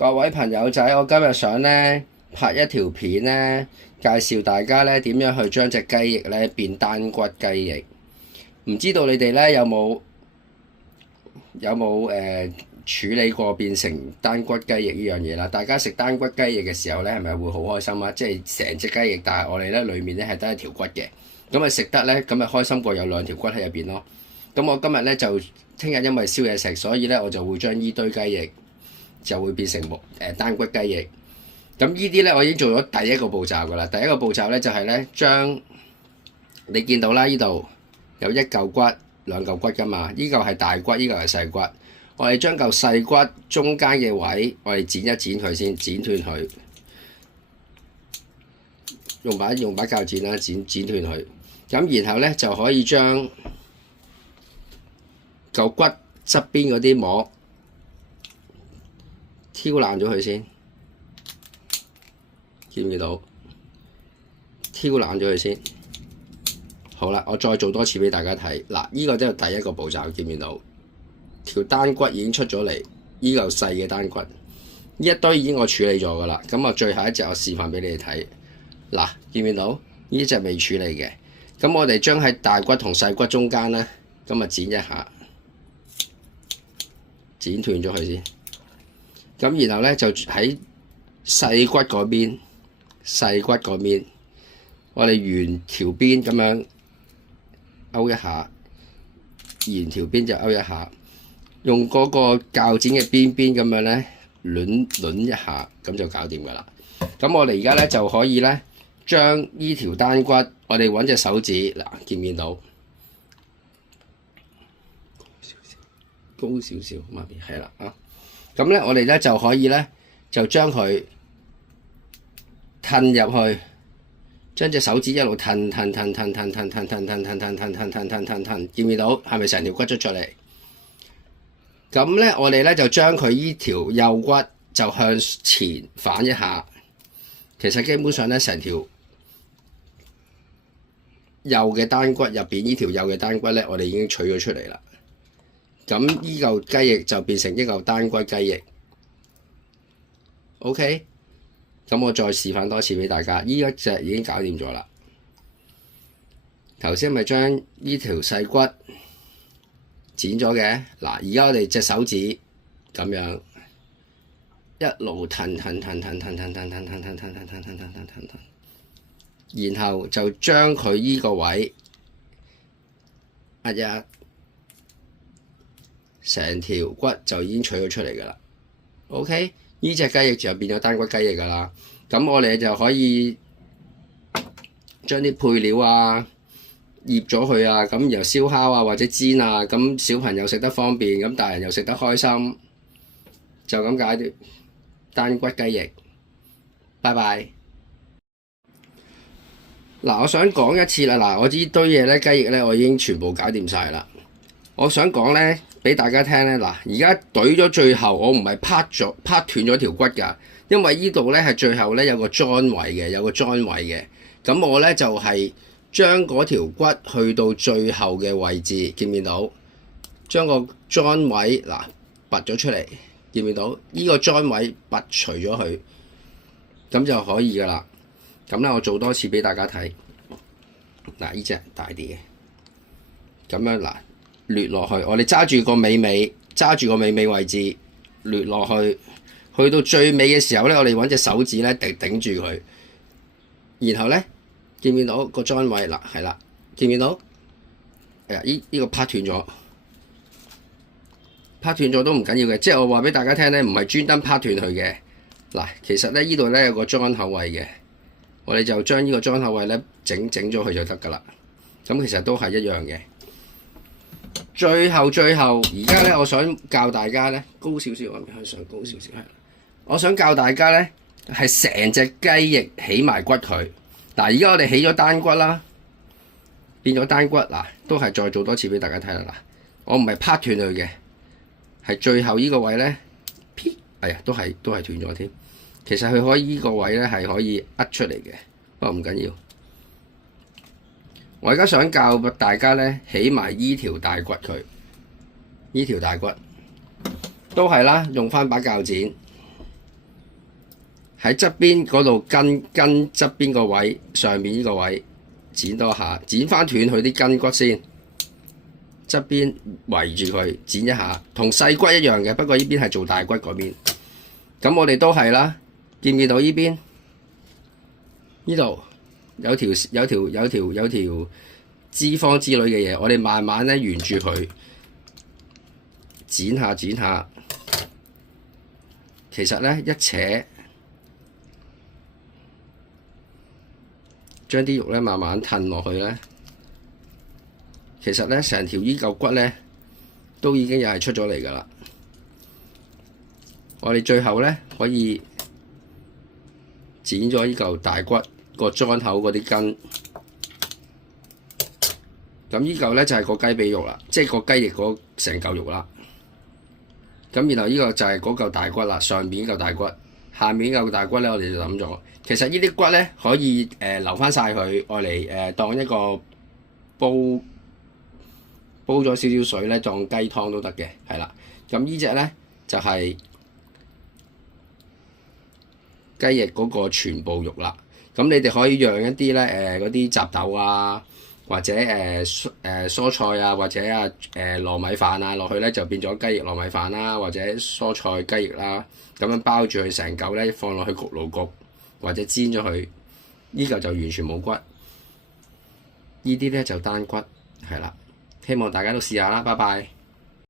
各位朋友仔，我今日想咧拍一條片咧，介紹大家咧點樣去將隻雞翼咧變單骨雞翼。唔知道你哋咧有冇處理過變成單骨雞翼呢樣嘢啦？大家食單骨雞翼嘅時候咧，係咪會好開心啊？即係成隻雞翼，但係我哋咧裡面咧係得一條骨嘅，咁啊食得咧，咁啊開心過有兩條骨喺入邊咯。咁我今日咧就聽日因為燒嘢食，所以咧我就會將呢堆雞翼就會變成單骨雞翼。咁呢啲咧我已經做咗第一個步驟㗎啦。第一個步驟咧就係咧將你見到啦，呢度有一嚿骨、兩嚿骨㗎嘛。呢嚿係大骨，呢嚿係細骨。我哋將嚿細骨中間嘅位，我哋剪一剪佢先，剪斷佢，用把鉸剪啦，剪斷佢。咁然後咧就可以將嚿骨側邊嗰啲膜挑爛咗佢先，見唔見到？挑爛咗佢先。好啦，我再做多次俾大家睇。嗱，呢個都係第一個步驟，見唔見到？條單骨已經出咗嚟，呢嚿細嘅單骨，呢一堆已經我處理咗㗎啦。咁我最後一隻我示範俾你哋睇。嗱，見唔見到？呢隻未處理嘅。咁我哋將喺大骨同細骨中間咧，咁啊剪一下，剪斷咗佢先。咁然後咧就喺細骨嗰邊，我哋沿條邊咁樣勾一下，沿條邊就勾一下。用嗰個鉸剪嘅邊咁樣咧，攣一下，咁就搞掂㗎啦。咁我哋而家咧就可以咧，將呢條單骨，我哋揾隻手指，嗱，見唔見到？高少少，媽咪係啦啊。咁咧，我哋咧就可以咧，就將佢褪入去，將隻手指一路褪，見唔見到？係咪成條骨出咗嚟？咁咧，我哋咧就將佢依條右骨就向前反一下。其實基本上咧，成條右嘅單骨入邊呢條右嘅單骨咧，我哋已經取咗出嚟啦。咁依嚿雞翼就變成一嚿單骨雞翼。OK， 咁我再示範多次俾大家。依一隻已經搞掂咗啦。頭先咪將呢條細骨剪咗嘅，嗱，而家我哋隻手指咁樣一路褪，然後就將佢依個位成條骨就已經取咗出嚟㗎啦。OK， 呢隻雞翼就變咗單骨雞翼㗎啦。咁我哋就可以將啲配料啊醃咗佢啊，咁然後燒烤啊或者煎啊，咁小朋友食得方便，咁大人又食得開心，就咁解啲單骨雞翼。拜拜。嗱，我想講一次啦，嗱，我呢堆嘢咧雞翼咧，我已經全部搞掂晒啦。我想講咧俾大家聽咧，嗱，而家懟咗最後，我唔係拍斷咗條骨㗎，因為呢度咧係最後咧有個 join 位嘅，咁我咧就係將嗰條骨去到最後嘅位置，見唔見到？將個 join 位嗱拔咗出嚟，見唔見到？呢個 join 位拔除咗佢，咁就可以㗎啦。咁咧，我做多次俾大家睇。嗱，呢隻大啲嘅，咁樣嗱，掠落去，我哋揸住個尾位置掠落去，去到最尾嘅時候咧，我哋揾隻手指咧頂住佢，然後咧。見唔見到個 join 位嗱？係啦，見唔見到？呢個拍斷咗都唔緊要嘅，即係我話俾大家聽咧，唔係專登拍斷佢嘅。嗱，其實咧呢度咧有個 join 口位嘅，我哋就將呢個 join 口位咧整咗佢就得㗎啦。咁其實都係一樣嘅。最後，而家咧我想教大家咧高少少，向上高少少係。我想教大家咧係成隻雞翼起埋骨佢。嗱，而家我哋起咗單骨啦，變咗單骨嗱，都係再做多次俾大家睇啦。嗱，我唔係拍斷佢嘅，係最後呢個位咧，哎呀，都係斷咗添。其實佢可以呢個位咧係可以呃出嚟嘅，不過唔緊要。我而家想教大家咧起埋依條大骨佢，依條大骨都係啦，用翻把鉸剪喺側邊嗰度跟側邊個位，上面呢個位剪多下，剪翻斷佢啲筋骨先。側邊圍住佢剪一下，同細骨一樣嘅，不過呢邊係做大骨嗰邊。咁我哋都係啦，見唔見到呢邊？呢度有條脂肪之類嘅嘢，我哋慢慢咧沿住佢剪下。其實咧一扯，將啲肉咧慢慢褪落去咧，其實咧成條依嚿骨咧都已經又係出咗嚟㗎啦。我哋最後咧可以剪咗依嚿大骨個裝口嗰啲筋，咁依嚿咧就係個雞髀肉啦，即係個雞翼嗰成嚿肉啦。咁然後呢個就係嗰嚿大骨啦，上面呢嚿大骨，下面呢嚿大骨咧，我哋就諗咗。其實呢啲骨咧可以留翻晒佢，愛嚟當一個煲咗少少水咧，當雞湯都得嘅，係啦。咁呢隻咧就係雞翼嗰個全部肉啦。咁你哋可以讓一啲咧嗰啲雜豆啊，或者蔬菜啊，或者糯米飯啊落去咧，就變咗雞翼糯米飯啦，或者蔬菜雞翼啦，咁樣包住佢成嚿咧，放落去焗爐焗，或者煎咗佢，呢嚿就完全冇骨。呢啲咧就單骨，係啦。希望大家都試下啦，拜拜。